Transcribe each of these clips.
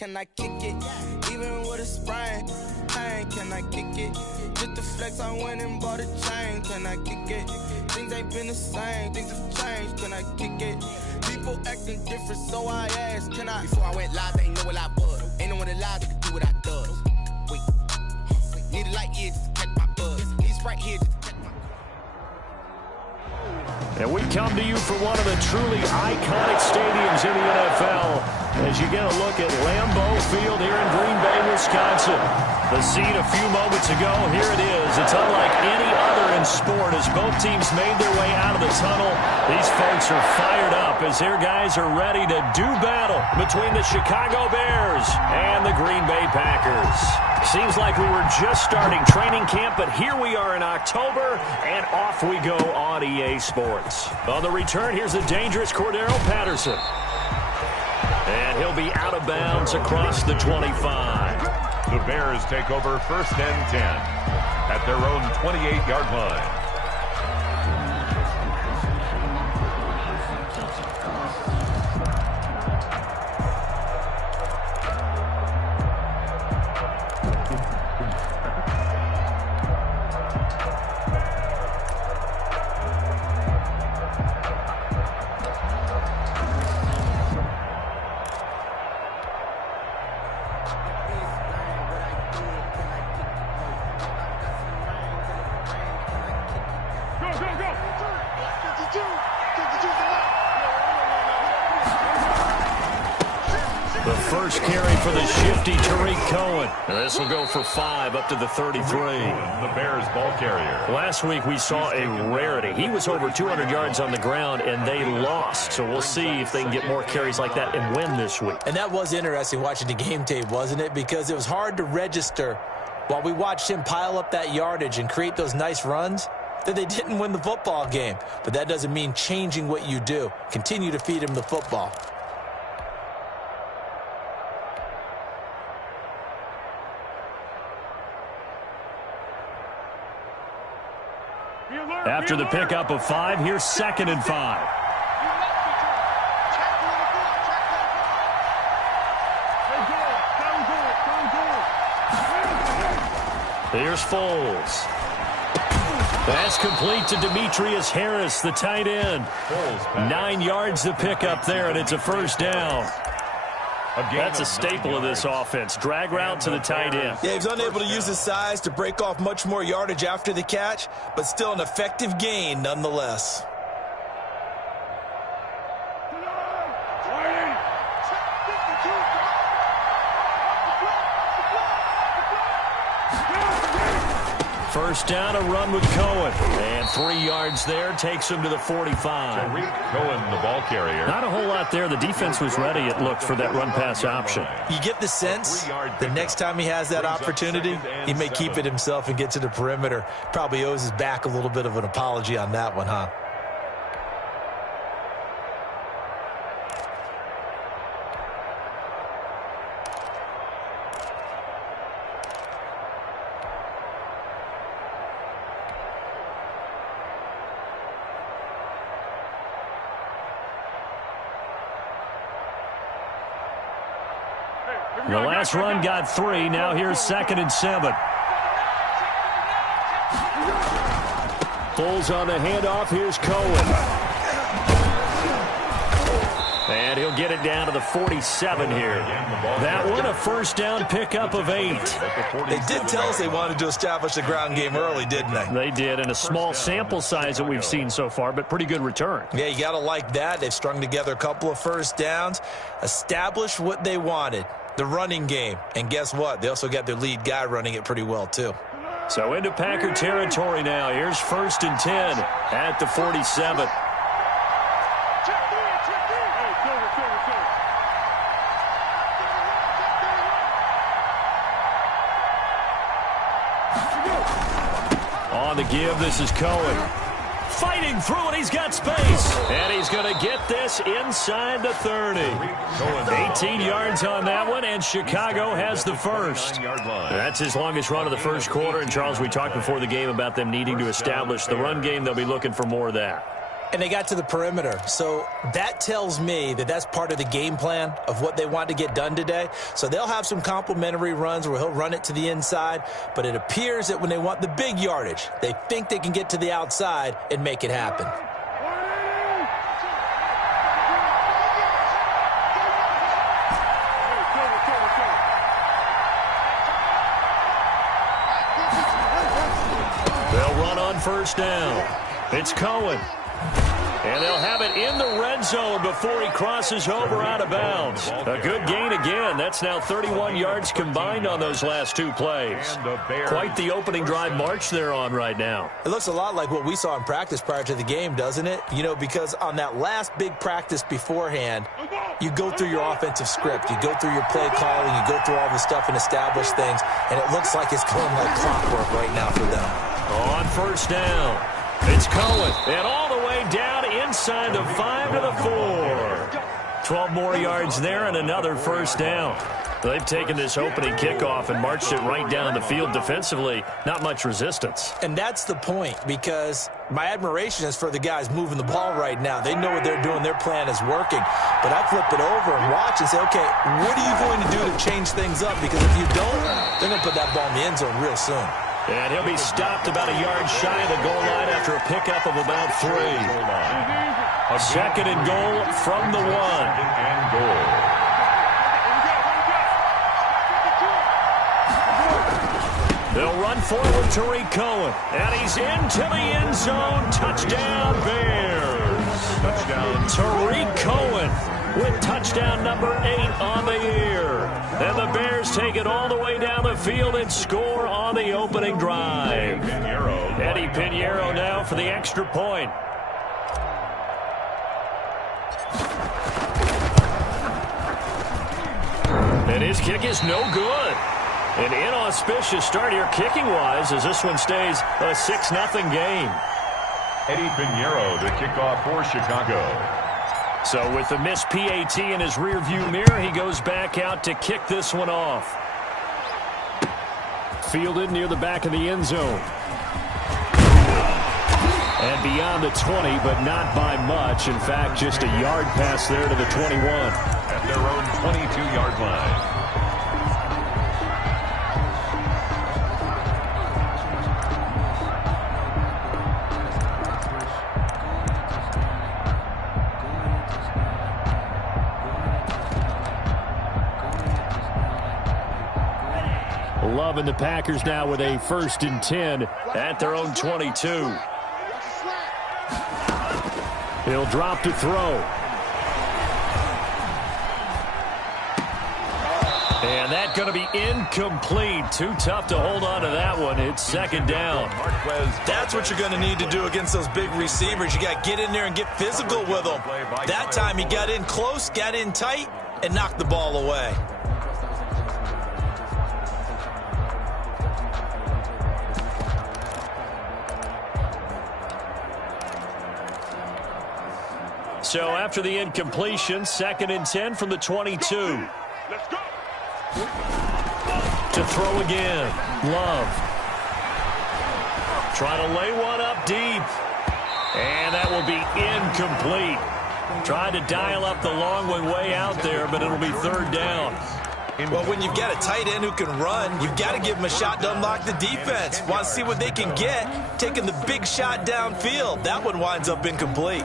can I kick it? Even with a sprain, pain, can I kick it? Just the flex, I went and bought a chain, can I kick it? Things ain't been the same, things have changed, can I kick it? People acting different, so I asked, can I? Before I went live, they ain't know what I was. Ain't no one alive that could do what I does. Wait, need a light here just to catch my buzz. Need Sprite here just to catch my... And we come to you from one of the truly iconic stadiums in the NFL as you get a look at Lambeau Field here in Green Bay, Wisconsin. The scene a few moments ago, here it is. It's unlike any other in sport as both teams made their way out of the tunnel. These folks are fired up as their guys are ready to do battle between the Chicago Bears and the Green Bay Packers. Seems like we were just starting training camp, but here we are in October, and off we go on EA Sports. On the return, here's the dangerous Cordero Patterson. And he'll be out of bounds across the 25. The Bears take over 1st and 10 at their own 28-yard line. The first carry for the shifty Tariq Cohen. This will go for 5 up to the 33. The Bears ball carrier. Last week we saw a rarity. He was over 200 yards on the ground, and they lost. So we'll see if they can get more carries like that and win this week. And that was interesting watching the game tape, wasn't it? Because it was hard to register while we watched him pile up that yardage and create those nice runs that they didn't win the football game. But that doesn't mean changing what you do. Continue to feed him the football. After the pickup of 5, here's 2nd and 5. Here's Foles. That's complete to Demetrius Harris, the tight end. 9 yards to pick up there, and it's a first down. That's a staple of this offense. Drag route to the tight end. Yeah, he was unable to use his size to break off much more yardage after the catch, but still an effective gain nonetheless. First down, a run with Cohen. And 3 yards there takes him to the 45. Tariq Cohen, the ball carrier. Not a whole lot there. The defense was ready, it looked, for that run-pass option. You get the sense the next time he has that opportunity, he may keep it himself and get to the perimeter. Probably owes his back a little bit of an apology on that one, huh? The last run got 3. Now here's 2nd and 7. Pulls on the handoff. Here's Cohen. And he'll get it down to the 47 here. That one a first down pickup of 8. They did tell us they wanted to establish the ground game early, didn't they? They did, and a small sample size that we've seen so far, but pretty good return. Yeah, you got to like that. They've strung together a couple of first downs, established what they wanted, the running game. And guess what? They also got their lead guy running it pretty well, too. So into Packer territory now. Here's 1st and 10 at the 47. On the give, this is Cohen. Fighting through it, he's got space. And he's going to get this inside the 30. 18 yards on that one, and Chicago has the first. That's his longest run of the first quarter. And, Charles, we talked before the game about them needing to establish the run game. They'll be looking for more of that. And they got to the perimeter. So that tells me that that's part of the game plan of what they want to get done today. So they'll have some complementary runs where he'll run it to the inside. But it appears that when they want the big yardage, they think they can get to the outside and make it happen. They'll run on first down. It's Cohen. And they'll have it in the red zone before he crosses over out of bounds. A good gain again. That's now 31 yards combined on those last two plays. Quite the opening drive march they're on right now. It looks a lot like what we saw in practice prior to the game, doesn't it? You know, because on that last big practice beforehand, you go through your offensive script. You go through your play calling. You go through all the stuff and establish things. And it looks like it's going like clockwork right now for them. On first down, it's Cohen. And all the way down inside the 5 to the 4. 12 more yards there and another first down. They've taken this opening kickoff and marched it right down the field defensively. Not much resistance. And that's the point, because my admiration is for the guys moving the ball right now. They know what they're doing. Their plan is working. But I flip it over and watch and say, okay, what are you going to do to change things up? Because if you don't, they're going to put that ball in the end zone real soon. And he'll be stopped about a yard shy of the goal line after a pickup of about 3. A second and goal from the 1. And goal. They'll run forward to Tariq Cohen. And he's into the end zone. Touchdown, Bears. Touchdown. Tariq Cohen with touchdown number 8 on the year. And the Bears take it all the way down the field and score on the opening drive. Eddie Pinheiro now for the extra point. And his kick is no good. An inauspicious start here kicking-wise as this one stays a 6-0 game. Eddie Pinheiro, the kickoff for Chicago. So with the missed PAT in his rearview mirror, he goes back out to kick this one off. Fielded near the back of the end zone. And beyond the 20, but not by much. In fact, just a yard pass there to the 21. At their own 22-yard line. 12, and the Packers now with a 1st and 10 at their own 22. He'll drop to throw. And that's going to be incomplete. Too tough to hold on to that one. It's 2nd down. That's what you're going to need to do against those big receivers. You got to get in there and get physical with them. That time he got in close, got in tight, and knocked the ball away. So after the incompletion, 2nd and 10 from the 22. Let's go. To throw again. Love. Trying to lay one up deep. And that will be incomplete. Trying to dial up the long one way out there, but it'll be 3rd down. Well, when you've got a tight end who can run, you've got to give him a shot to unlock the defense. Want to see what they can get, taking the big shot downfield. That one winds up incomplete.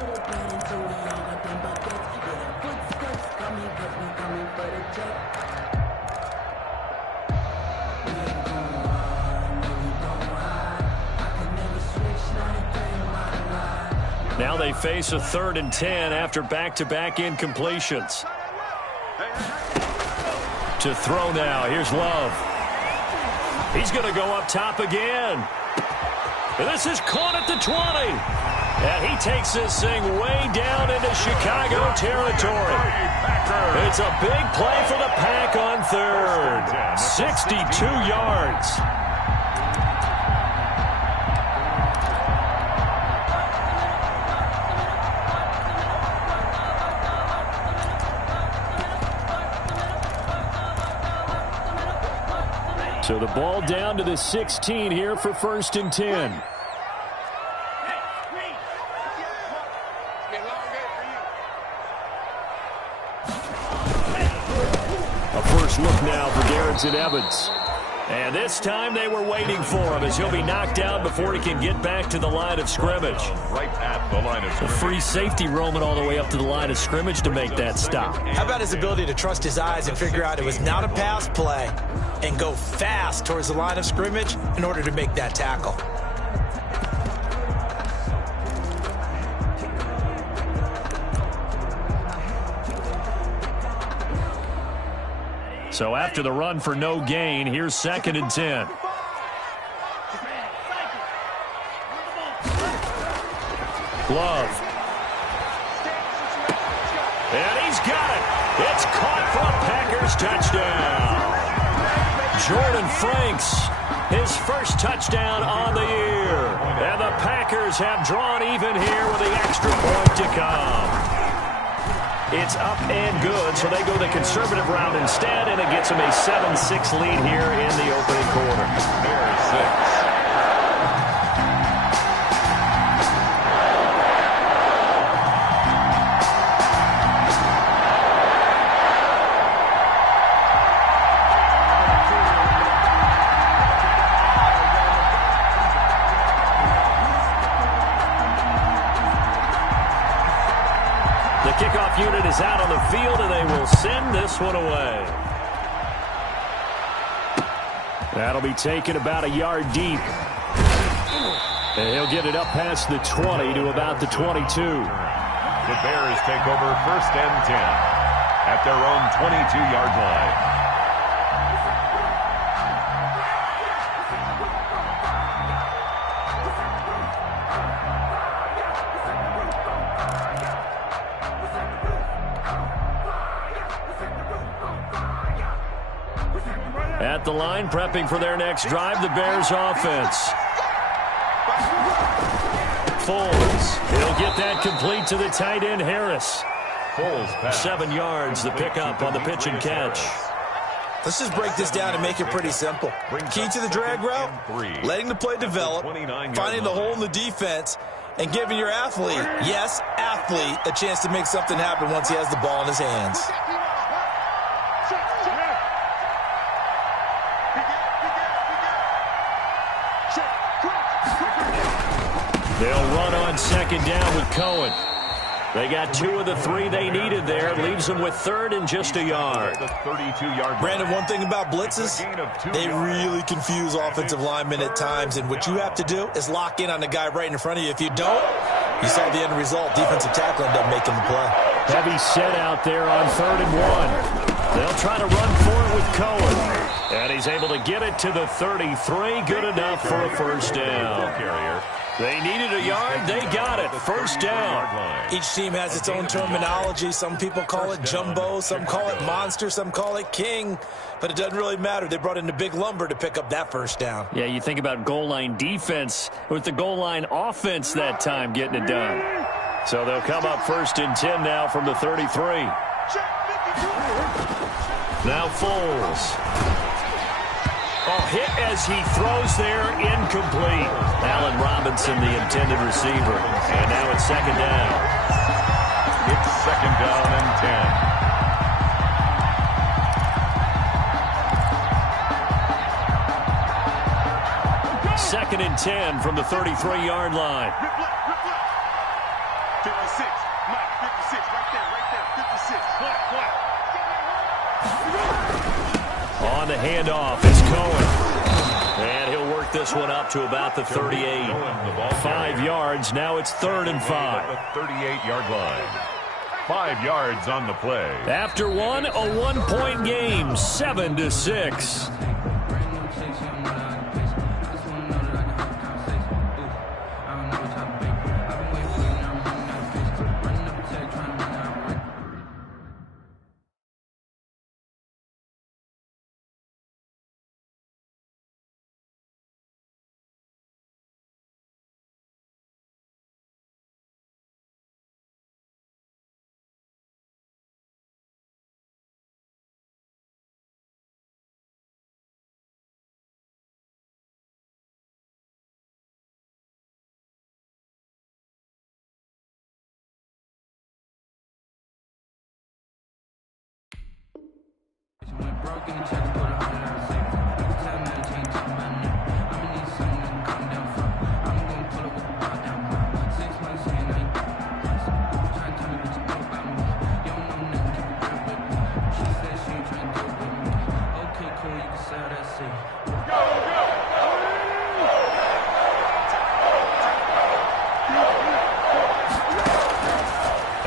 Now they face a 3rd and 10 after back-to-back incompletions. To throw now. Here's Love. He's going to go up top again. And this is caught at the 20. And he takes this thing way down into Chicago territory. It's a big play for the Pack on 3rd. 62 yards. So the ball down to the 16 here for 1st and 10. first look now for Garrison Evans. And this time they were waiting for him as he'll be knocked out before he can get back to the line of scrimmage. Right at the line of scrimmage. A free safety roaming all the way up to the line of scrimmage to make that stop. How about his ability to trust his eyes and figure out it was not a pass play and go fast towards the line of scrimmage in order to make that tackle. So after the run for no gain, here's 2nd and 10. Glove. And he's got it. It's caught for a Packers touchdown. Jordan Franks, his first touchdown on the year. And the Packers have drawn even here with the extra point to come. It's up and good, so they go the conservative route instead, and it gets them a 7-6 lead here in the opening quarter. Bears 6. Kickoff unit is out on the field, and they will send this one away. That'll be taken about a yard deep. And he'll get it up past the 20 to about the 22. The Bears take over 1st and 10 at their own 22-yard line. At the line, prepping for their next drive, the Bears offense. Foles. He'll get that complete to the tight end, Harris. Foles 7 yards, the pickup on the pitch and catch. Let's just break this down and make it pretty simple. Key to the drag route, letting the play develop, finding the hole in the defense, and giving your athlete, yes, athlete, a chance to make something happen once he has the ball in his hands. They'll run on 2nd down with Cohen. They got 2 of the 3 they needed there. Leaves them with 3rd and just a yard. Brandon, one thing about blitzes, they really confuse offensive linemen at times, and what you have to do is lock in on the guy right in front of you. If you don't, you saw the end result. Defensive tackle ended up making the play. Heavy set out there on 3rd and 1. They'll try to run for it with Cohen. And he's able to get it to the 33. Good enough for a first down. They needed a yard. They got it. First down. Each team has its own terminology. Some people call it jumbo. Some call it monster. Some call it king. But it doesn't really matter. They brought in the big lumber to pick up that first down. Yeah, you think about goal line defense with the goal line offense that time getting it done. So they'll come up 1st and 10 now from the 33. Now Foles. Oh, hit as he throws there, incomplete. Allen Robinson, the intended receiver. And now it's 2nd down. It's 2nd down and 10. 2nd and 10 from the 33-yard line. 56, Mike, 56, right there, 56. On the handoff is Cohen. And he'll work this one up to about the 38. 5 yards. Now it's 3rd and 5. The 38-yard line. 5 yards on the play. After one, a 1-point game, 7-6.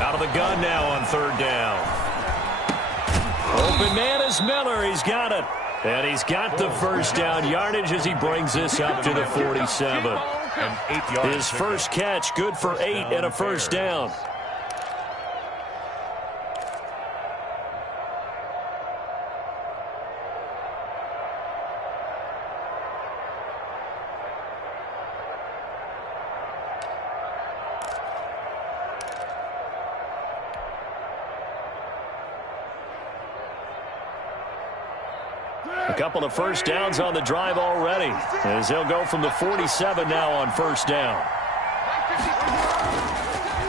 Out of the gun now on third down. Open man is Miller. He's got it. And he's got the first down yardage as he brings this up to the 47. His first catch, good for 8 and a first down. A couple of first downs on the drive already, as he'll go from the 47 now on first down.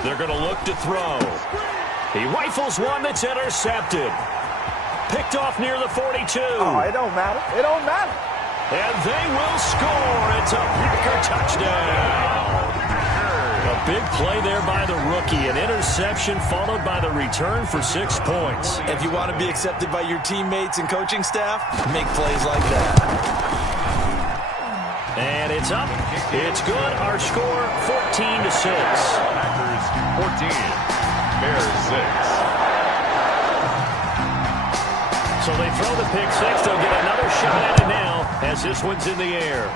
They're going to look to throw. He rifles one that's intercepted. Picked off near the 42. Oh, it don't matter. It don't matter. And they will score. It's a Packer touchdown. A big play there by the rookie. An interception followed by the return for 6 points. If you want to be accepted by your teammates and coaching staff, make plays like that. And it's up. It's good. Our score, 14-6. Packers 14, Bears 6. So they throw the pick six. They'll get another shot at it now as this one's in the air.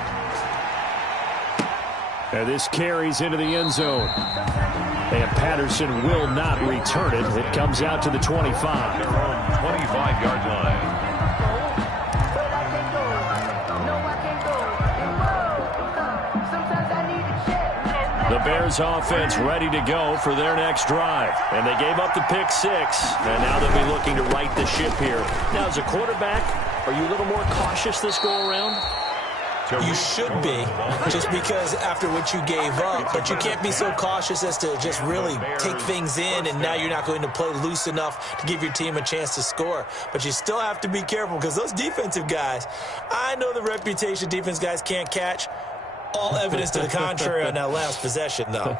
And this carries into the end zone. And Patterson will not return it. It comes out to the 25. Their own 25-yard line. The Bears offense ready to go for their next drive. And they gave up the pick six. And now they'll be looking to right the ship here. Now, as a quarterback, are you a little more cautious this go-around? You should be, just because after what you gave up. But you can't be so cautious as to just really take things in, and now you're not going to play loose enough to give your team a chance to score. But you still have to be careful, because those defensive guys, I know the reputation defense guys can't catch. All evidence to the contrary on that last possession, though.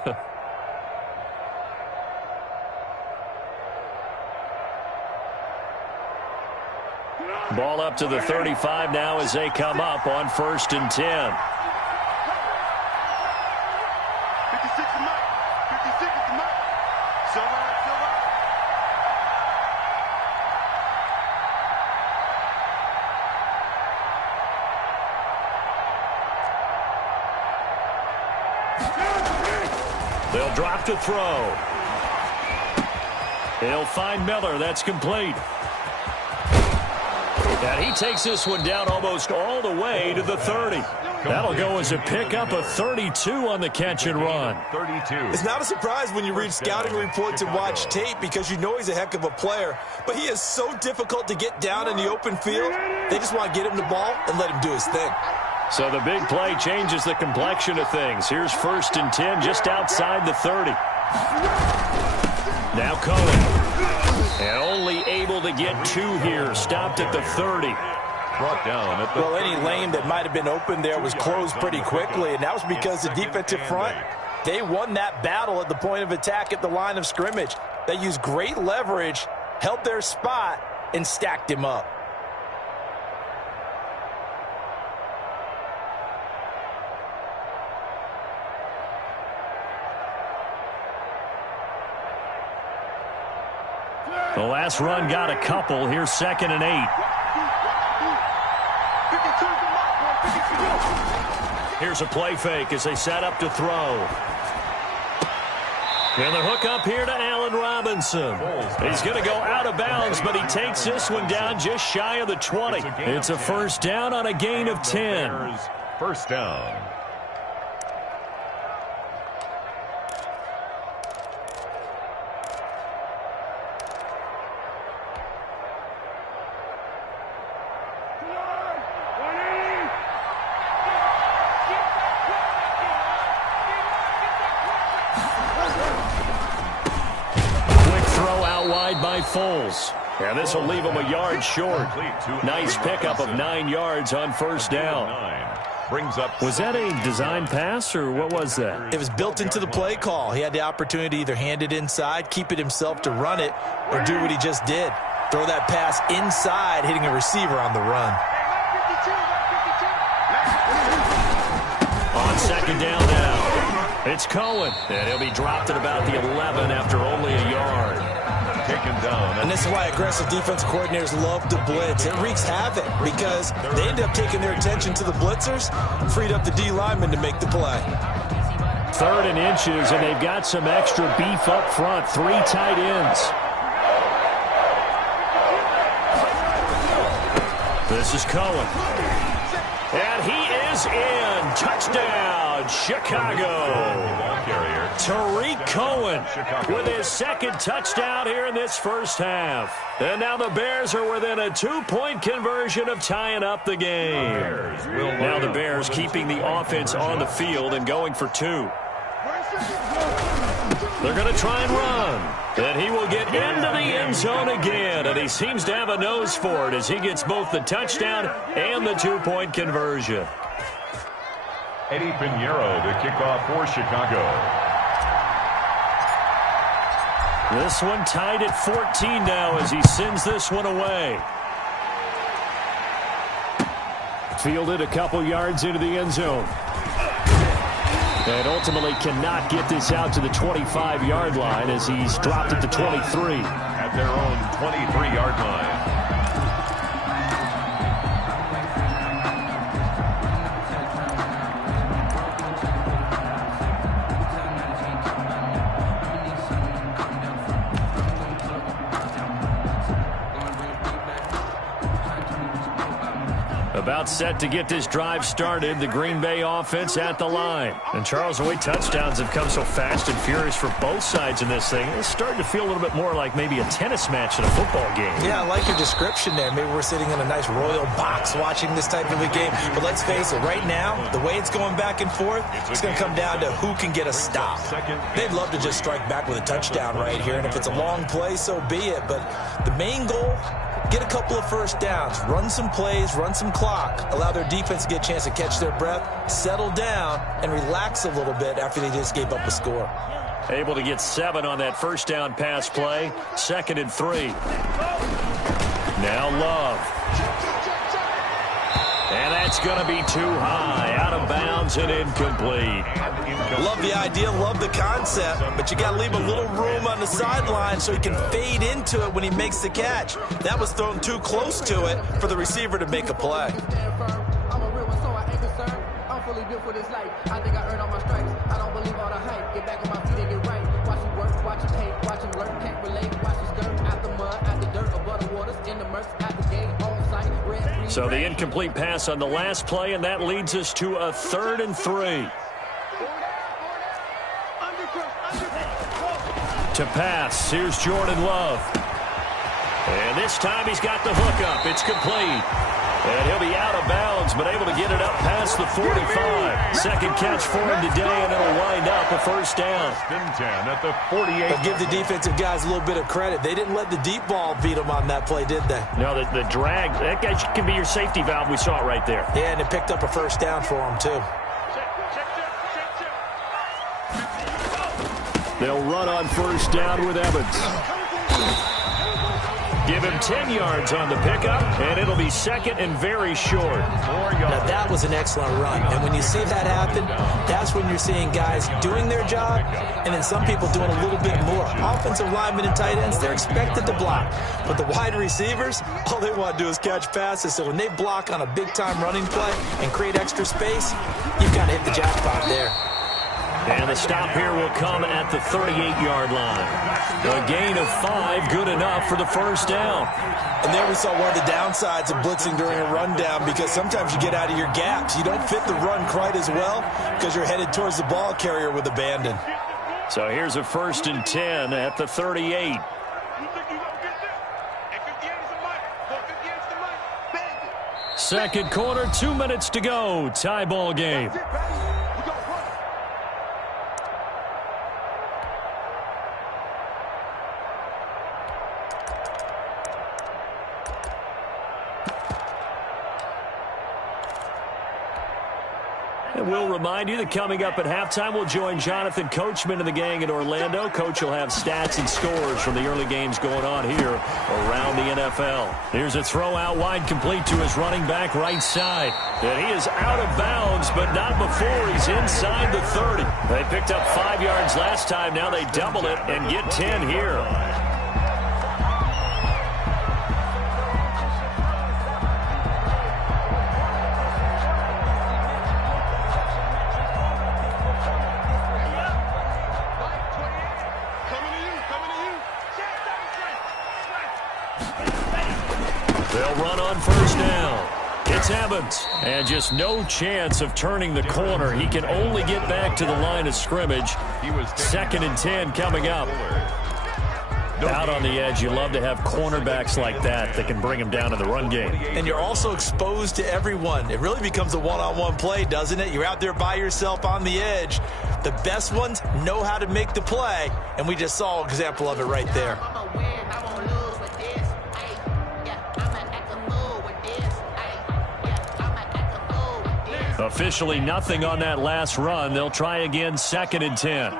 Ball up to the 35 now as they come up on 1st and 10. 56 is Mike. 56 is Mike. So right, so right. They'll drop to throw. He'll find Miller. That's complete. And he takes this one down almost all the way to the 30. That'll go as a pickup of 32 on the catch and run. 32. It's not a surprise when you read scouting reports and watch tape, because you know he's a heck of a player. But he is so difficult to get down in the open field. They just want to get him the ball and let him do his thing. So the big play changes the complexion of things. Here's 1st and 10 just outside the 30. Now Cohen. And only able to get 2 here. Stopped at the 30. Brought down at the Well, any lane that might have been open there was closed pretty quickly, and that was because the defensive front, they won that battle at the point of attack at the line of scrimmage. They used great leverage, held their spot, and stacked him up. The last run got a couple. Here's 2nd and 8. 52 is Mike. 52. Here's a play fake as they set up to throw. And the hook up here to Allen Robinson. He's going to go out of bounds, but he takes this one down just shy of the 20. It's a first down on a gain of 10. First down. Quick throw out wide by Foles. And this will leave him a yard short. Nice pickup of 9 yards on first down. Was that a design pass, or what was that? It was built into the play call. He had the opportunity to either hand it inside, keep it himself to run it, or do what he just did. Throw that pass inside, hitting a receiver on the run. On second down now, it's Cohen. And he'll be dropped at about the 11 after only a yard. Taken down. And this is why aggressive defensive coordinators love to blitz. It wreaks havoc because they end up taking their attention to the blitzers, freed up the D lineman to make the play. 3rd and inches, and they've got some extra beef up front. 3 tight ends. This is Cohen. And he is in. Touchdown, Chicago. Tariq Cohen with his 2nd touchdown here in this first half. And now the Bears are within a 2-point conversion of tying up the game. Now the Bears keeping the offense on the field and going for 2. They're going to try and run. And he will get into the end zone again. And he seems to have a nose for it as he gets both the touchdown and the 2-point conversion. Eddie Pinheiro to kick off for Chicago. This one tied at 14 now as he sends this one away. Fielded a couple yards into the end zone. And ultimately cannot get this out to the 25-yard line as he's dropped at the 23. At their own 23-yard line. About set to get this drive started, the Green Bay offense at the line. And Charles, the way touchdowns have come so fast and furious for both sides in this thing, it's starting to feel a little bit more like maybe a tennis match in a football game. Yeah, I like your description there. Maybe we're sitting in a nice royal box watching this type of a game. But let's face it, right now, the way it's going back and forth, it's going to come down to who can get a stop. They'd love to just strike back with a touchdown right here, and if it's a long play, so be it. But the main goal, get a couple of first downs, run some plays, run some clock, allow their defense to get a chance to catch their breath, settle down, and relax a little bit after they just gave up a score. Able to get 7 on that first down pass play. 2nd and 3. Now Love. And that's going to be too high. Out of bounds and incomplete. Love the idea, love the concept, but you got to leave a little room on the sideline so he can fade into it when he makes the catch. That was thrown too close to it for the receiver to make a play. So the incomplete pass on the last play, and that leads us to a 3rd and 3. To pass, here's Jordan Love. And this time he's got the hook up. It's complete. And he'll be out of bounds, but able to get it up past the 45. Second catch for him today, and it'll wind up a first down. At the 48. But give the defensive guys a little bit of credit. They didn't let the deep ball beat them on that play, did they? No, the drag, that guy can be your safety valve. We saw it right there. Yeah, and it picked up a first down for him, too. They'll run on first down with Evans. Give him 10 yards on the pickup, and it'll be 2nd and very short. Now, that was an excellent run. And when you see that happen, that's when you're seeing guys doing their job, and then some people doing a little bit more. Offensive linemen and tight ends, they're expected to block. But the wide receivers, all they want to do is catch passes. So when they block on a big-time running play and create extra space, you've got to hit the jackpot there. And the stop here will come at the 38-yard line. A gain of 5, good enough for the first down. And there we saw one of the downsides of blitzing during a rundown, because sometimes you get out of your gaps. You don't fit the run quite as well because you're headed towards the ball carrier with abandon. So here's a 1st and 10 at the 38. Second quarter, 2 minutes to go. Tie ball game. And we'll remind you that coming up at halftime, we'll join Jonathan Coachman and the gang in Orlando. Coach will have stats and scores from the early games going on here around the NFL. Here's a throw out wide, complete to his running back right side. And he is out of bounds, but not before he's inside the 30. They picked up 5 yards last time. Now they double it and get 10 here. They'll run on first down. It's Evans. And just no chance of turning the corner. He can only get back to the line of scrimmage. 2nd and 10 coming up. Out on the edge, you love to have cornerbacks like that can bring him down in the run game. And you're also exposed to everyone. It really becomes a one-on-one play, doesn't it? You're out there by yourself on the edge. The best ones know how to make the play, and we just saw an example of it right there. Officially nothing on that last run. They'll try again, 2nd and 10.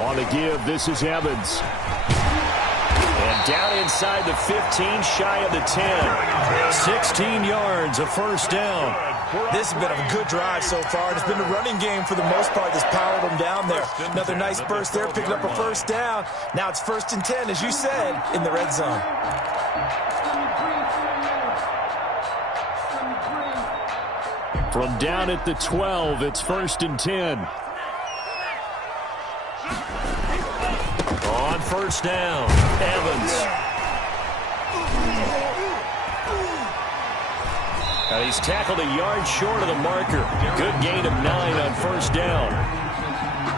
On the give, this is Evans. And down inside the 15, shy of the 10. 16 yards, a first down. This has been a good drive so far. It's been the running game for the most part that's powered them down there. Another nice burst there, picking up a first down. Now it's 1st and 10, as you said, in the red zone. From down at the 12, it's 1st and 10. On first down, Evans. Now he's tackled a yard short of the marker. Good gain of 9 on first down.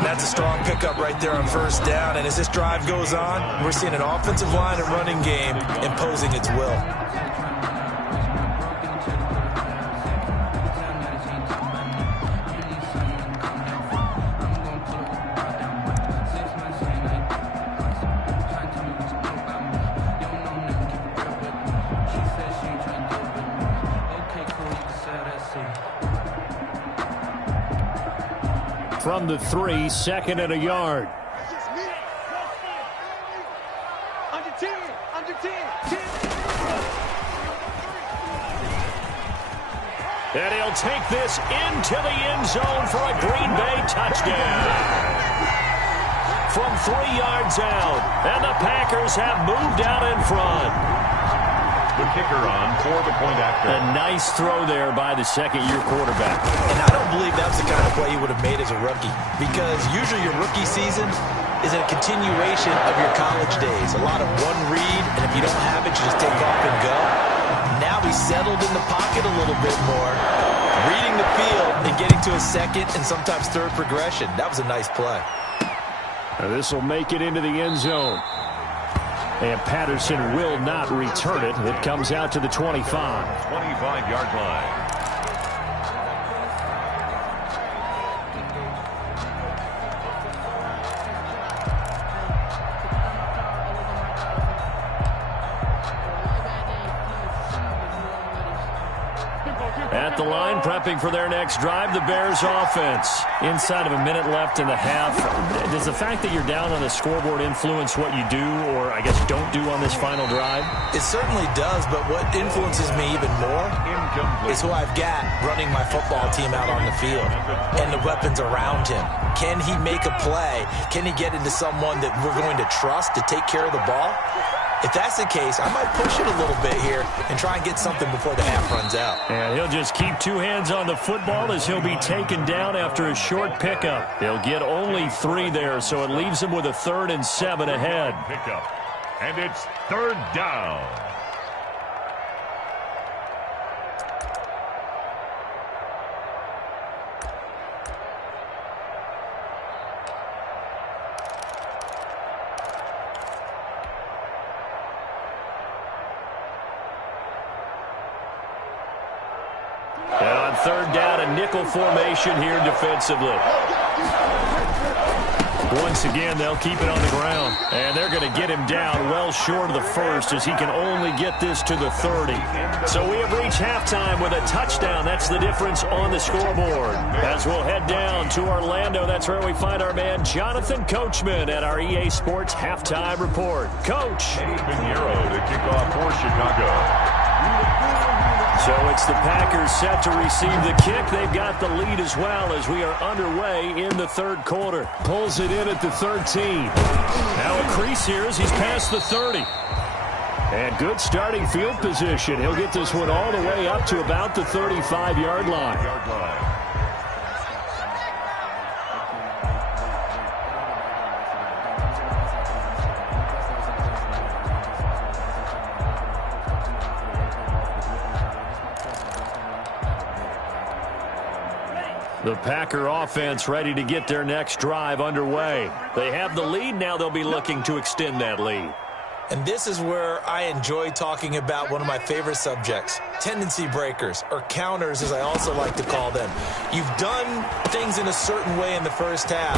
That's a strong pickup right there on first down. And as this drive goes on, we're seeing an offensive line and running game imposing its will. From the 3, 2nd and a yard. Under 10, under 10, 10. And he'll take this into the end zone for a Green Bay touchdown. From 3 yards out, and the Packers have moved out in front. The kicker on for the point after. A nice throw there by the second-year quarterback. And I don't believe that's the kind of play he would have made as a rookie, because usually your rookie season is a continuation of your college days. A lot of one read, and if you don't have it, you just take off and go. Now he's settled in the pocket a little bit more, reading the field and getting to a second and sometimes third progression. That was a nice play. This will make it into the end zone. And Patterson will not return it. It comes out to the 25. 25-yard line. At the line, prepping for their next drive, the Bears offense. Inside of a minute left in the half. Does the fact that you're down on the scoreboard influence what you do, or I guess don't do on this final drive? It certainly does, but what influences me even more is who I've got running my football team out on the field and the weapons around him. Can he make a play? Can he get into someone that we're going to trust to take care of the ball? If that's the case, I might push it a little bit here and try and get something before the half runs out. And he'll just keep 2 hands on the football as he'll be taken down after a short pickup. He'll get only 3 there, so it leaves him with a 3rd and 7 ahead. Pickup. And it's 3rd down. And on 3rd down, a nickel formation here defensively. Once again, they'll keep it on the ground. And they're going to get him down well short of the first as he can only get this to the 30. So we have reached halftime with a touchdown. That's the difference on the scoreboard. As we'll head down to Orlando, that's where we find our man Jonathan Coachman at our EA Sports Halftime Report. Coach. Pinheiro to kick off for Chicago. So it's the Packers set to receive the kick. They've got the lead as well as we are underway in the third quarter. Pulls it in at the 13. Now a crease here as he's past the 30. And good starting field position. He'll get this one all the way up to about the 35-yard line. The Packer offense ready to get their next drive underway. They have the lead. Now they'll be looking to extend that lead. And this is where I enjoy talking about one of my favorite subjects, tendency breakers, or counters as I also like to call them. You've done things in a certain way in the first half,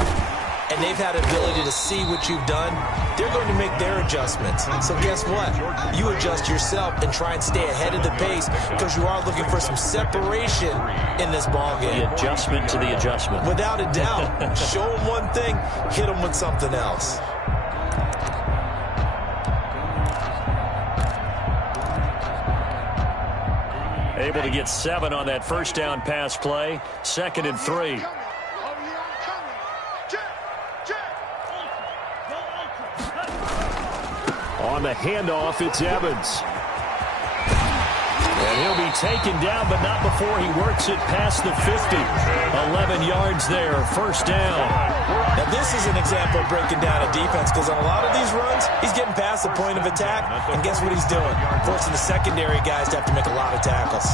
and they've had the ability to see what you've done. They're going to make their adjustments. So guess what? You adjust yourself and try and stay ahead of the pace because you are looking for some separation in this ball game. The adjustment to the adjustment. Without a doubt. Show them one thing, hit them with something else. Able to get 7 on that first down pass play. 2nd and 3. On the handoff, it's Evans. And he'll be taken down, but not before he works it past the 50. 11 yards there, first down. Now, this is an example of breaking down a defense because on a lot of these runs, he's getting past the point of attack, and guess what he's doing? Forcing the secondary guys to have to make a lot of tackles.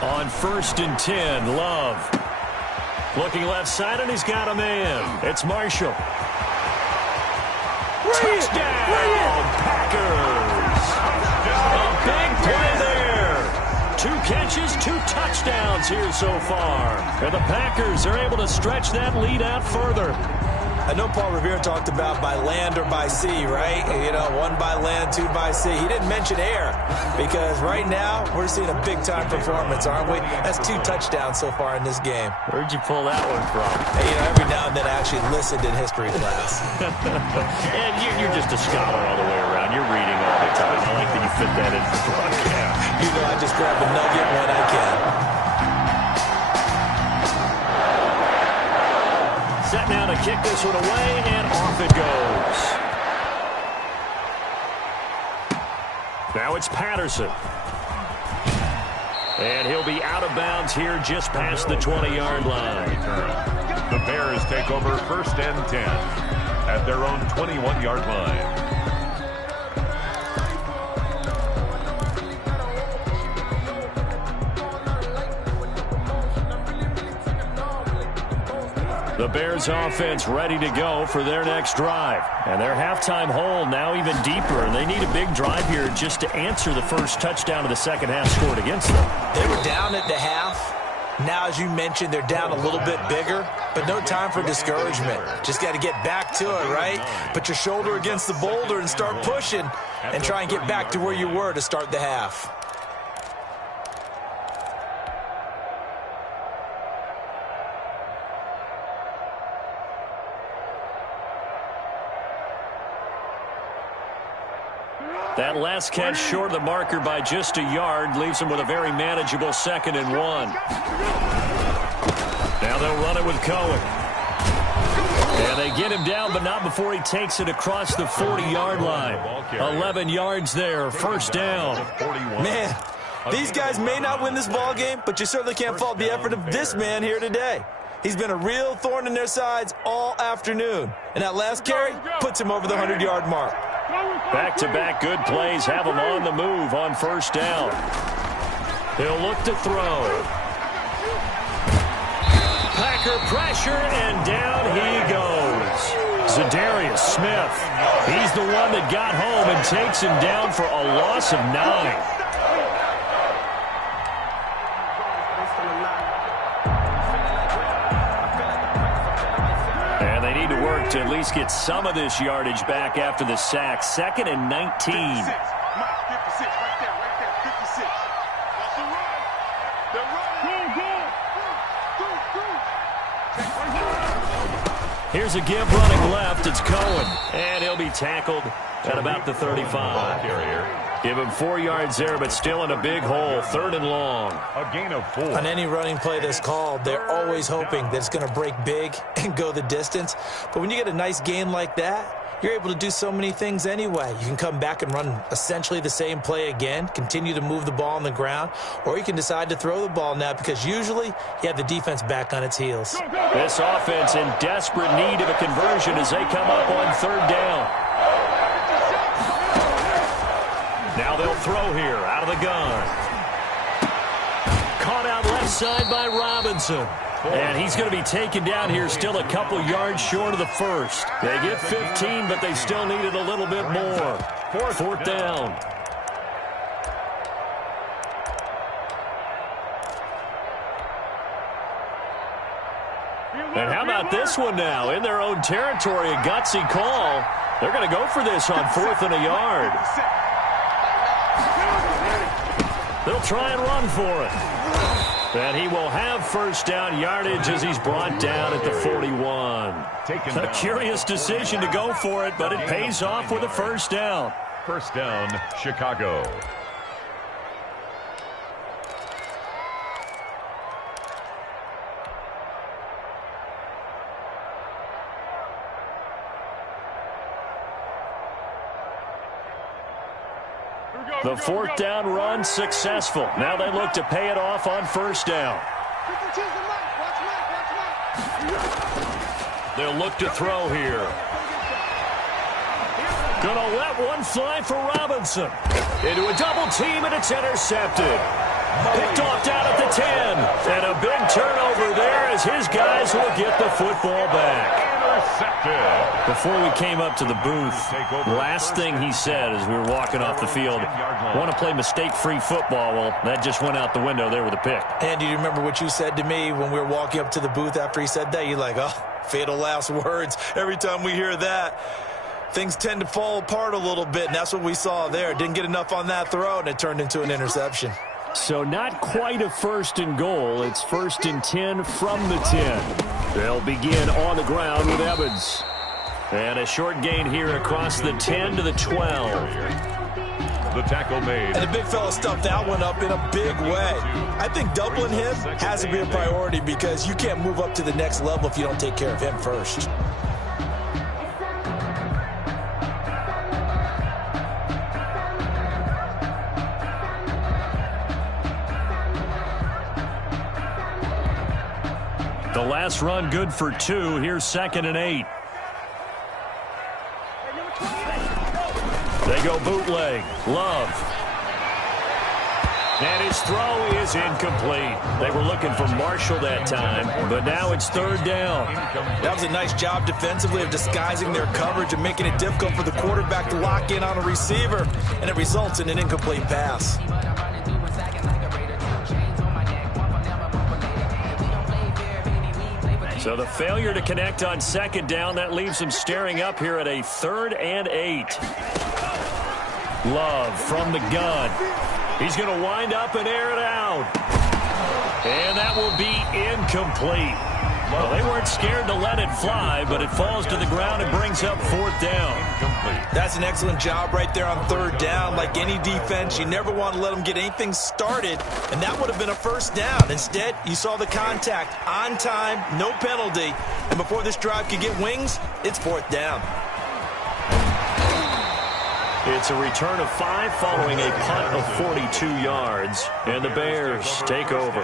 On 1st and 10, Love. Looking left side, and he's got a man. It's Marshall. Touchdown, Packers. A big play there. 2 catches, 2 touchdowns here so far. And the Packers are able to stretch that lead out further. I know Paul Revere talked about by land or by sea, right? You know, 1 by land, 2 by sea. He didn't mention air because right now we're seeing a big-time performance, aren't we? That's 2 touchdowns so far in this game. Where'd you pull that one from? Hey, you know, every now and then I actually listened in history class. And you're just a scholar all the way around. You're reading all the time. I like that you fit that into the broadcast. You know, I just grab a nugget when I can. Set now to kick this one away, and off it goes. Now it's Patterson. And he'll be out of bounds here just past the 20-yard line. The Bears take over 1st and 10 at their own 21-yard line. The Bears offense ready to go for their next drive. And their halftime hole now even deeper. And they need a big drive here just to answer the first touchdown of the second half scored against them. They were down at the half. Now, as you mentioned, they're down a little bit bigger, but no time for discouragement. Just got to get back to it, right? Put your shoulder against the boulder and start pushing and try and get back to where you were to start the half. That last catch short of the marker by just a yard leaves them with a very manageable 2nd and 1. Now they'll run it with Cohen. And they get him down, but not before he takes it across the 40-yard line. 11 yards there, first down. Man, these guys may not win this ball game, but you certainly can't fault the effort of this man here today. He's been a real thorn in their sides all afternoon. And that last carry puts him over the 100-yard mark. Back-to-back good plays have him on the move on first down. He'll look to throw. Packer pressure, and down he goes. Zadarius Smith. He's the one that got home and takes him down for a loss of 9. And they need to work to at least get some of this yardage back after the sack. 2nd and 19. 56. Mike, 56. Right there, 56. That's the run. They're running. Go. Here's a give running left. It's Cohen. And he'll be tackled at about the 35. Give him 4 yards there, but still in a big hole. 3rd and long. A gain of 4. On any running play that's called, they're always hoping that it's going to break big and go the distance. But when you get a nice gain like that, you're able to do so many things anyway. You can come back and run essentially the same play again, continue to move the ball on the ground, or you can decide to throw the ball now because usually you have the defense back on its heels. This offense in desperate need of a conversion as they come up on 3rd down. Now they'll throw here out of the gun. Caught out left side by Robinson. And he's going to be taken down here still a couple yards short of the first. They get 15, but they still needed a little bit more. 4th down. And how about this one now? In their own territory, a gutsy call. They're going to go for this on 4th and a yard. They'll try and run for it. And he will have first down yardage as he's brought down at the 41. A curious decision to go for it, but it pays off with a first down. First down, Chicago. The 4th down run successful. Now they look to pay it off on first down. They'll look to throw here. Gonna let one fly for Robinson. Into a double team, and it's intercepted. Picked off down at the 10. And a big turnover there as his guys will get the football back. Before we came up to the booth, last thing he said as we were walking off the field, want to play mistake-free football. Well, that just went out the window there with a pick. And do you remember what you said to me when we were walking up to the booth after he said that? You're like, oh, fatal last words. Every time we hear that, things tend to fall apart a little bit, and that's what we saw there. Didn't get enough on that throw, and it turned into an interception. So not quite a 1st and goal. It's 1st and 10 from the 10. They'll begin on the ground with Evans. And a short gain here across the 10 to the 12. The tackle made. And the big fella stuffed that one up in a big way. I think doubling him has to be a priority because you can't move up to the next level if you don't take care of him first. The last run good for 2. Here's 2nd and 8. They go bootleg. Love. And his throw is incomplete. They were looking for Marshall that time, but now it's 3rd down. That was a nice job defensively of disguising their coverage and making it difficult for the quarterback to lock in on a receiver, and it results in an incomplete pass. So the failure to connect on 2nd down, that leaves them staring up here at a 3rd and 8. Love from the gun. He's going to wind up and air it out. And that will be incomplete. Well, they weren't scared to let it fly, but it falls to the ground and brings up 4th down. That's an excellent job right there on 3rd down. Like any defense, you never want to let them get anything started, and that would have been a first down. Instead, you saw the contact on time, no penalty, and before this drive could get wings, it's 4th down. It's a return of 5 following a punt of 42 yards, and the Bears take over.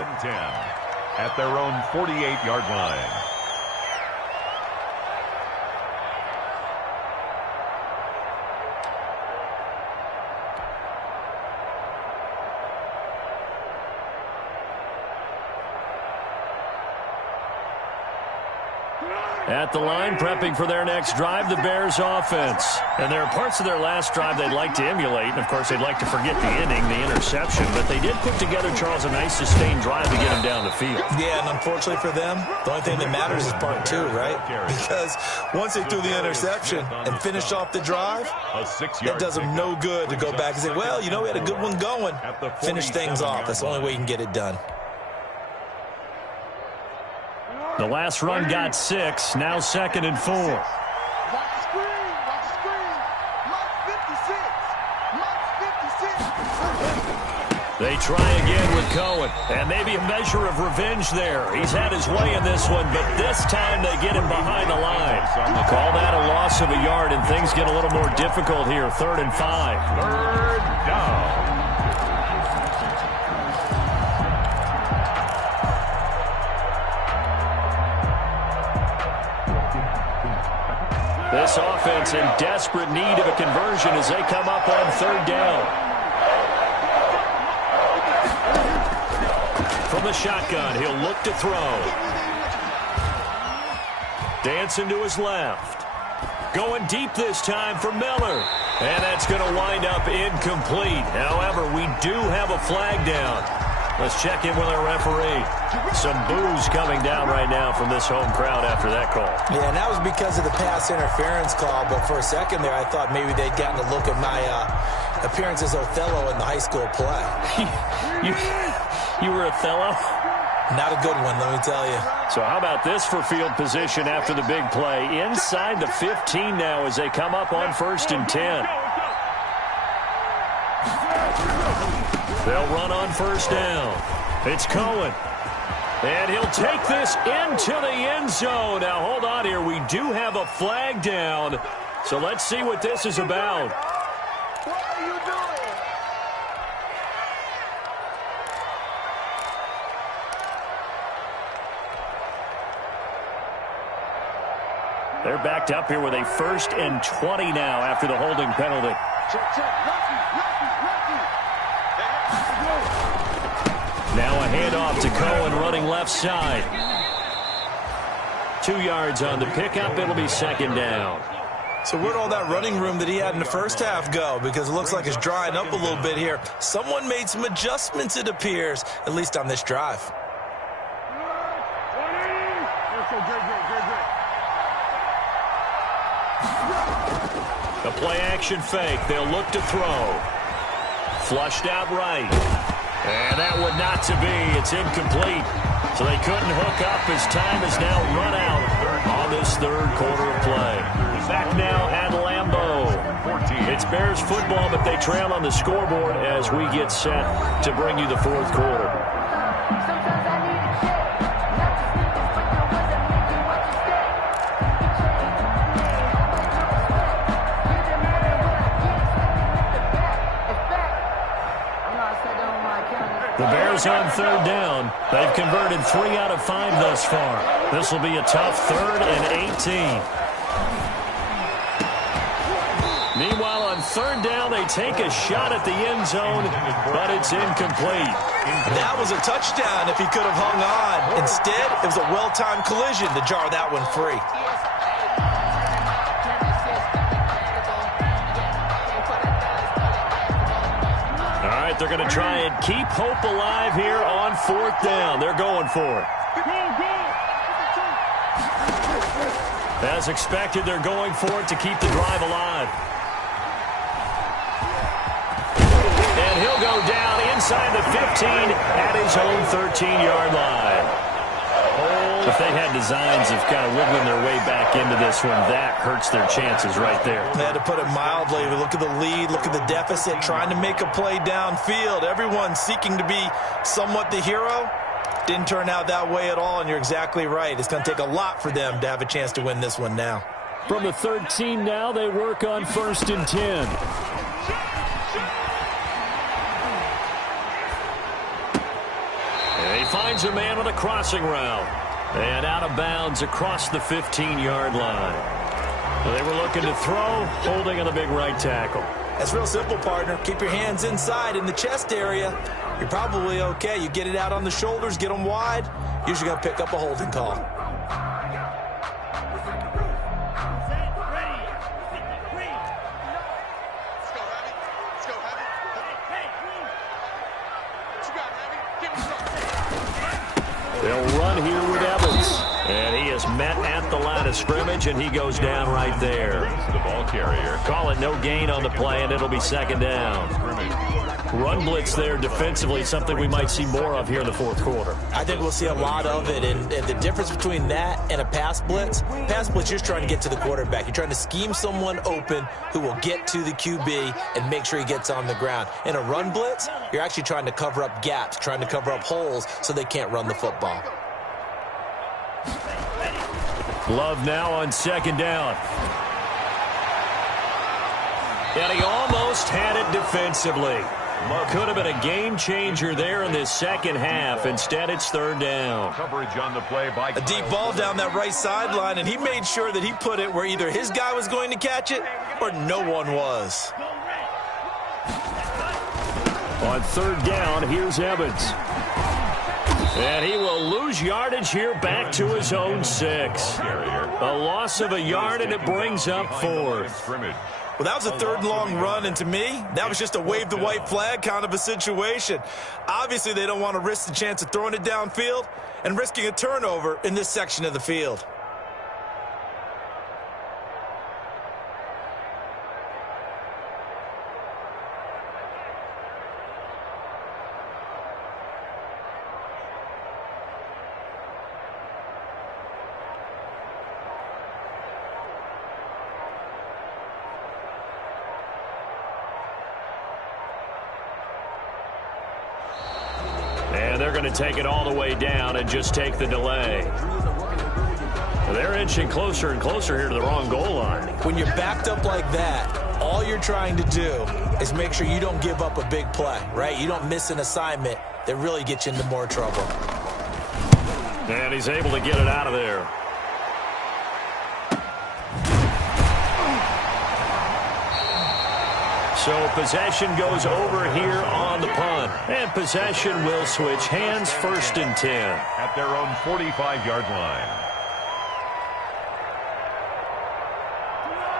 At their own 48-yard line. at the line, prepping for their next drive, the Bears offense. And there are parts of their last drive they'd like to emulate. And, of course, they'd like to forget the inning, the interception. But they did put together, Charles, a nice sustained drive to get them down the field. Yeah, and unfortunately for them, the only thing that matters is part two, right? Because once they threw the interception and finished off the drive, it does them no good to go back and say, well, you know, we had a good one going. Finish things off. That's the only way you can get it done. The last run got 6, now 2nd and 4. Watch the screen, watch the screen. Mark 56, Mark 56. They try again with Cohen, and maybe a measure of revenge there. He's had his way in this one, but this time they get him behind the line. Call that a loss of a yard, and things get a little more difficult here. 3rd and 5. 3rd down. This offense in desperate need of a conversion as they come up on 3rd down. From the shotgun, he'll look to throw. Dancing to his left. Going deep this time for Miller. And that's going to wind up incomplete. However, we do have a flag down. Let's check in with our referee. Some boos coming down right now from this home crowd after that call. Yeah, and that was because of the pass interference call. But for a second there, I thought maybe they'd gotten a look at my appearance as Othello in the high school play. You were Othello? Not a good one, let me tell you. So how about this for field position after the big play? Inside the 15 now as they come up on 1st and 10. They'll run on 1st down. It's Cohen. And he'll take this into the end zone. Now, hold on here. We do have a flag down. So let's see what this is about. What are you doing? They're backed up here with a 1st and 20 now after the holding penalty. Check, check. Lucky. Now a handoff to Cohen running left side. 2 yards on the pickup. It'll be 2nd down. So where'd all that running room that he had in the first half go? Because it looks like it's drying up a little bit here. Someone made some adjustments, it appears, at least on this drive. A play-action fake. They'll look to throw. Flushed out right. And that would not to be. It's incomplete. So they couldn't hook up as time is now run out on this 3rd quarter of play. Back now at Lambeau. It's Bears football, but they trail on the scoreboard as we get set to bring you the 4th quarter. The Bears on 3rd down. They've converted 3 out of 5 thus far. This will be a tough 3rd and 18. Meanwhile, on 3rd down, they take a shot at the end zone, but it's incomplete. That was a touchdown if he could have hung on. Instead, it was a well-timed collision to jar that one free. They're going to try and keep hope alive here on 4th down. They're going for it. As expected, they're going for it to keep the drive alive. And he'll go down inside the 15 at his own 13-yard line. If they had designs of kind of wiggling their way back into this one, that hurts their chances right there. They had to put it mildly. Look at the lead, look at the deficit, trying to make a play downfield. Everyone seeking to be somewhat the hero. Didn't turn out that way at all, and you're exactly right. It's going to take a lot for them to have a chance to win this one now. From the 13 now, they work on 1st and 10. And he finds a man on a crossing route. And out of bounds across the 15-yard line. They were looking to throw, holding on the big right tackle. That's real simple, partner. Keep your hands inside in the chest area. You're probably okay. You get it out on the shoulders, get them wide. Usually going to pick up a holding call. run here with Evans. And he is met at the line of scrimmage, and he goes down right there. The ball carrier. Call it no gain on the play, and it'll be second down. Run blitz there defensively, something we might see more of here in the fourth quarter. I think we'll see a lot of it, and the difference between that and a pass blitz, you're trying to get to the quarterback. You're trying to scheme someone open who will get to the QB and make sure he gets on the ground. In a run blitz, you're actually trying to cover up gaps, trying to cover up holes so they can't run the football. Love now on second down. And he almost had it defensively. Could have been a game changer there in this second half. Instead, it's third down. Coverage on the play by a deep ball down that right sideline, and he made sure that he put it where either his guy was going to catch it or no one was. On third down, here's Evans. And he will lose yardage here back to his own 6. A loss of a yard, and it brings up fourth. Well, that was a third and long run, and to me, that was just a wave the white flag kind of a situation. Obviously, they don't want to risk the chance of throwing it downfield and risking a turnover in this section of the field. And they're going to take it all the way down and just take the delay. They're inching closer and closer here to the wrong goal line. When you're backed up like that, all you're trying to do is make sure you don't give up a big play, right? You don't miss an assignment that really gets you into more trouble. And he's able to get it out of there. So possession goes over here on the punt. And possession will switch hands, first and 10. At their own 45-yard line.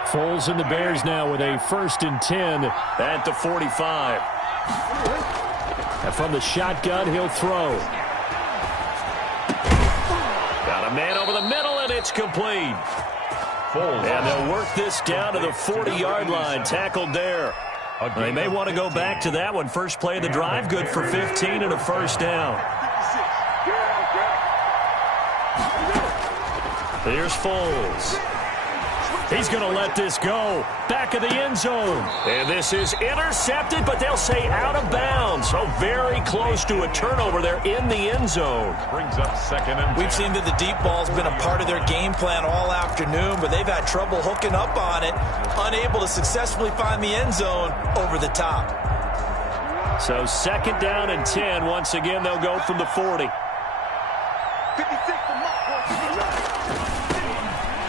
Foles and the Bears now with a first and 10 at the 45. And from the shotgun, he'll throw. Got a man over the middle, and it's complete. Foles. And they'll work this down to the 40-yard line, tackled there. They may want to go back to that one. First play of the drive, good for 15 and a first down. Here's Foles. He's going to let this go. Back of the end zone. And this is intercepted, but they'll say out of bounds. So very close to a turnover there in the end zone. Brings up second and 10. We've seen that the deep ball's been a part of their game plan all afternoon, but they've had trouble hooking up on it, unable to successfully find the end zone over the top. So second down and 10. Once again, they'll go from the 40.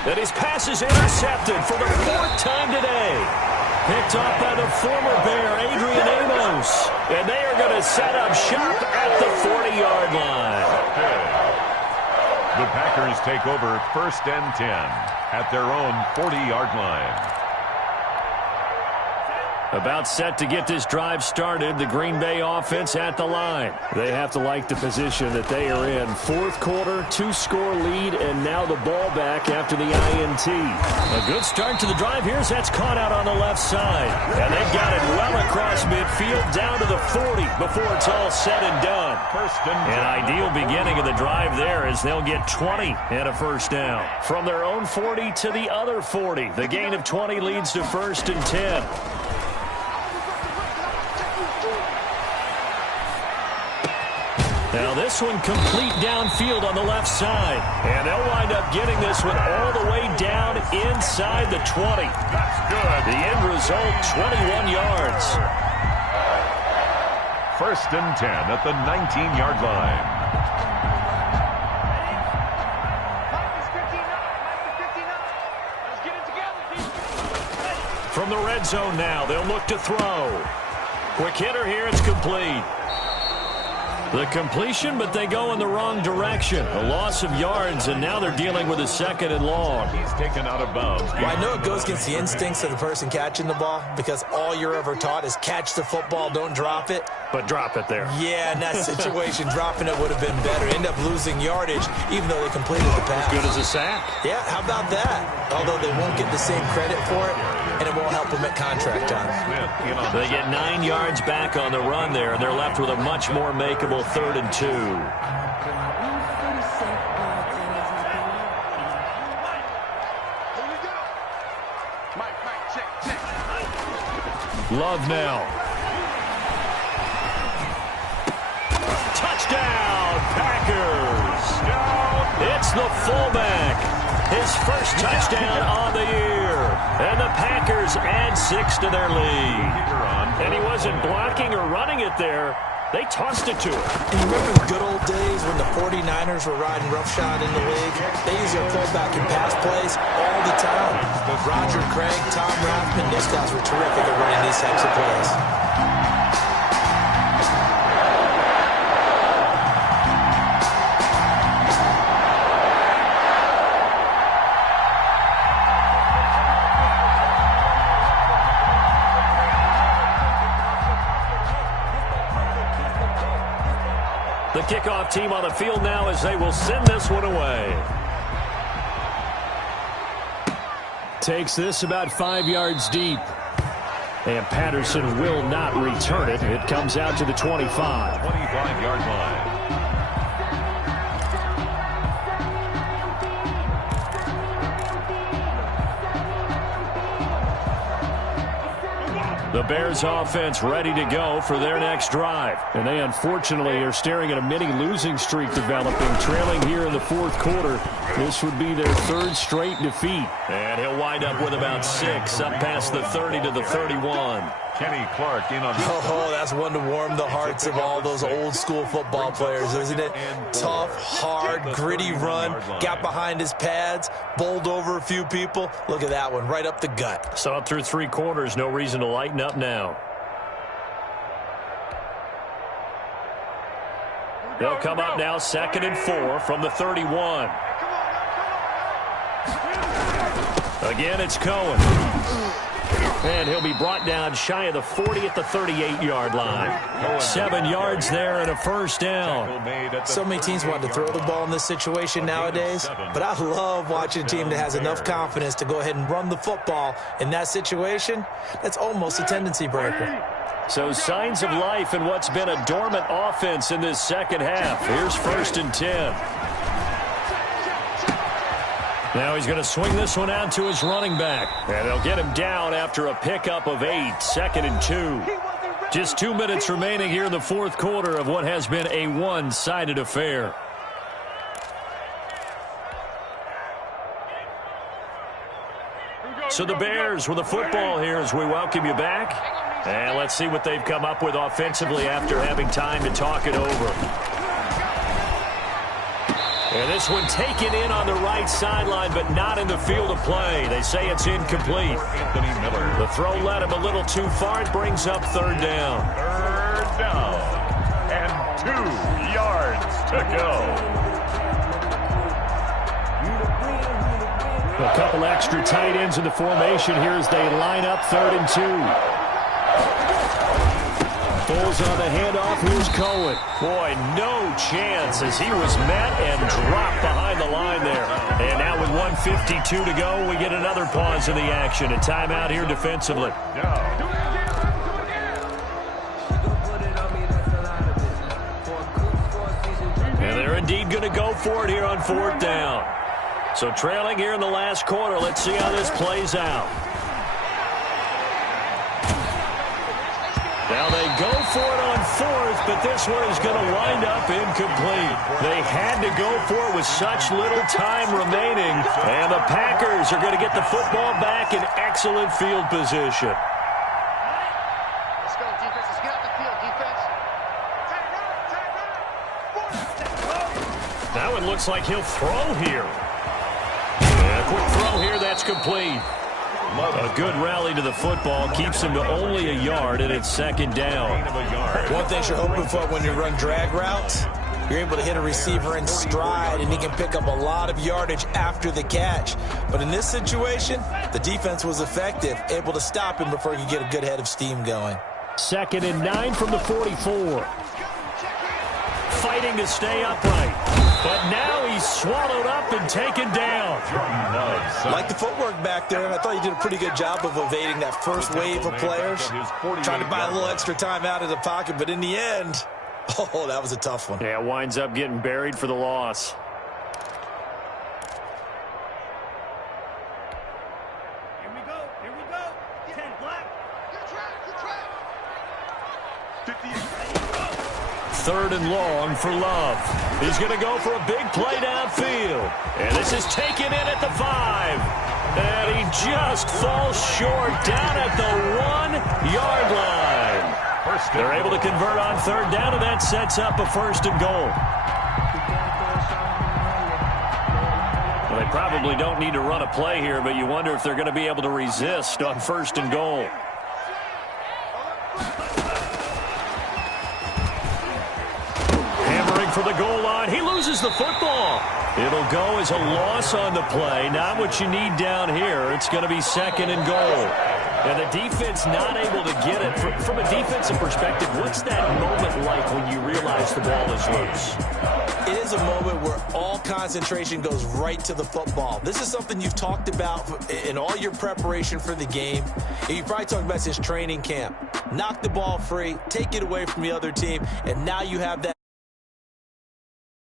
And his pass is intercepted for the fourth time today. Picked off by the former Bear, Adrian Amos. And they are going to set up shop at the 40-yard line. The Packers take over first and 10 at their own 40-yard line. About set to get this drive started, the Green Bay offense at the line. They have to like the position that they are in. Fourth quarter, 2-score lead, and now the ball back after the INT. A good start to the drive here as that's caught out on the left side. And they've got it well across midfield down to the 40 before it's all said and done. An ideal beginning of the drive there as they'll get 20 and a first down. From their own 40 to the other 40. The gain of 20 leads to first and 10. Now this one complete downfield on the left side. And they'll wind up getting this one all the way down inside the 20. That's good. The end result, 21 yards. First and 10 at the 19-yard line. From the red zone now, they'll look to throw. Quick hitter here, it's complete. The completion, but they go in the wrong direction. A loss of yards, and now they're dealing with a second and long. He's taken out of bounds. Well, I know it goes against the instincts of the person catching the ball because all you're ever taught is catch the football, don't drop it. but drop it there. Yeah, in that situation, dropping it would have been better. End up losing yardage, even though they completed the pass. As good as a sack. Yeah, how about that? Although they won't get the same credit for it, and it won't help them at contract time. They get 9 yards back on the run there, and they're left with a much more makeable 3rd and 2. Love now. Touchdown, Packers. It's the fullback. His first touchdown on the year. And the Packers add 6 to their lead. And he wasn't blocking or running it there. They tossed it to him. And you remember the good old days when the 49ers were riding roughshod in the league? They use their pullback and pass plays all the time. Roger Craig, Tom Rathman, those guys were terrific at running these types of plays. The kickoff team on the field now as they will send this one away. Takes this about 5 yards deep. And Patterson will not return it. It comes out to the 25. 25-yard line. The Bears offense ready to go for their next drive. And they unfortunately are staring at a mini losing streak developing, trailing here in the 4th quarter. This would be their 3rd straight defeat. And he'll wind up with about 6 up past the 30 to the 31. Kenny Clark in on the Oh, that's one to warm the hearts of all those old school football players, isn't it? Tough, hard, gritty run, got behind his pads, bowled over a few people. Look at that one, right up the gut. Saw it through 3 quarters, no reason to lighten up now. They'll come up now 2nd and 4 from the 31. Again, it's Cohen. And he'll be brought down shy of the 40 at the 38-yard line. 7 yards there and a first down. So many teams want to throw the ball in this situation nowadays, but I love watching a team that has enough confidence to go ahead and run the football. In that situation, that's almost a tendency breaker. So signs of life in what's been a dormant offense in this second half. Here's 1st and 10. Now he's going to swing this one out to his running back. And they'll get him down after a pickup of 8, 2nd and 2. Just 2 minutes remaining here in the 4th quarter of what has been a one-sided affair. So the Bears with the football here as we welcome you back. And let's see what they've come up with offensively after having time to talk it over. And this one taken in on the right sideline, but not in the field of play. They say it's incomplete. Anthony Miller. The throw led him a little too far. It brings up 3rd down. 3rd down. And 2 yards to go. A couple extra tight ends in the formation here as they line up 3rd and 2. Bulls on the handoff. Here's Cohen. Boy, no chance as he was met and dropped behind the line there. And now with 1:52 to go, we get another pause in the action. A timeout here defensively. And they're indeed going to go for it here on 4th down. So trailing here in the last quarter. Let's see how this plays out. Now they go for it on 4th, but this one is going to wind up incomplete. They had to go for it with such little time remaining, and the Packers are going to get the football back in excellent field position. Let's go, defense. Let's get out the field, defense. That one looks like he'll throw here. And a quick throw here, that's complete. A good rally to the football keeps him to only a yard, and it's 2nd down. One thing you're hoping for when you run drag routes, you're able to hit a receiver in stride, and he can pick up a lot of yardage after the catch. But in this situation, the defense was effective, able to stop him before he could get a good head of steam going. 2nd and 9 from the 44. Fighting to stay upright. But now he's swallowed up and taken down. Like the footwork back there. I thought he did a pretty good job of evading that first wave of players. Trying to buy a little extra time out of the pocket, but in the end, oh, that was a tough one. Yeah, winds up getting buried for the loss. Here we go. 10 black. Good track. 58. 3rd and long for Love. He's going to go for a big play downfield. And this is taken in at the 5. And he just falls short down at the 1-yard line. They're able to convert on 3rd down, and that sets up a 1st and goal. Well, they probably don't need to run a play here, but you wonder if they're going to be able to resist on 1st and goal. For the goal line. He loses the football. It'll go as a loss on the play. Not what you need down here. It's going to be 2nd and goal. And the defense not able to get it. From a defensive perspective, what's that moment like when you realize the ball is loose? It is a moment where all concentration goes right to the football. This is something you've talked about in all your preparation for the game. And you've probably talked about since training camp. Knock the ball free, take it away from the other team, and now you have that